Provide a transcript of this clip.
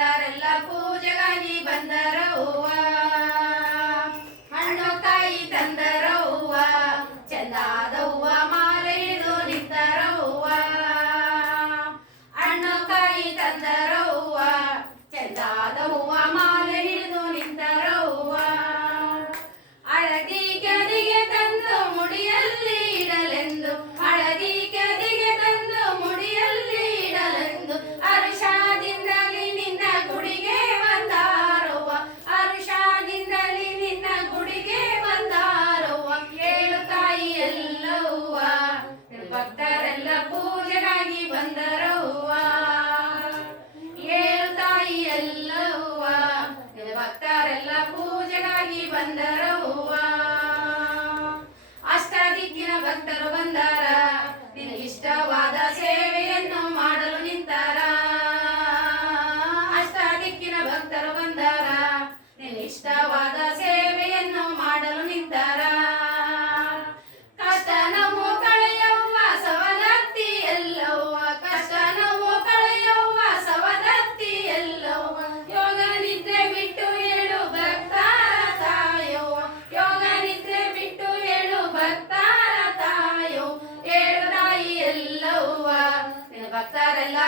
ಭಕ್ತರೆಲ್ಲ ಪೂಜೆಗಾಗಿ ಬಂದರ ಹೂವ ಹಣ್ಣು ಕಾಯಿ ತಂದರ ಹೂವ ಚಂದಾದ ಹೂವ ಮಾಲೆಯಿದು ನಿಂತರ ಹೂವ ಹಣ್ಣು ಕಾಯಿ ತಂದರ ಹೂವ ಮಾಲೆ ಬಂದರವ್ವ. ಅಷ್ಟಾದಿಕ್ಕಿನ ಭಕ್ತರು ನಿನ್ನ ಭಕ್ತರೆಲ್ಲ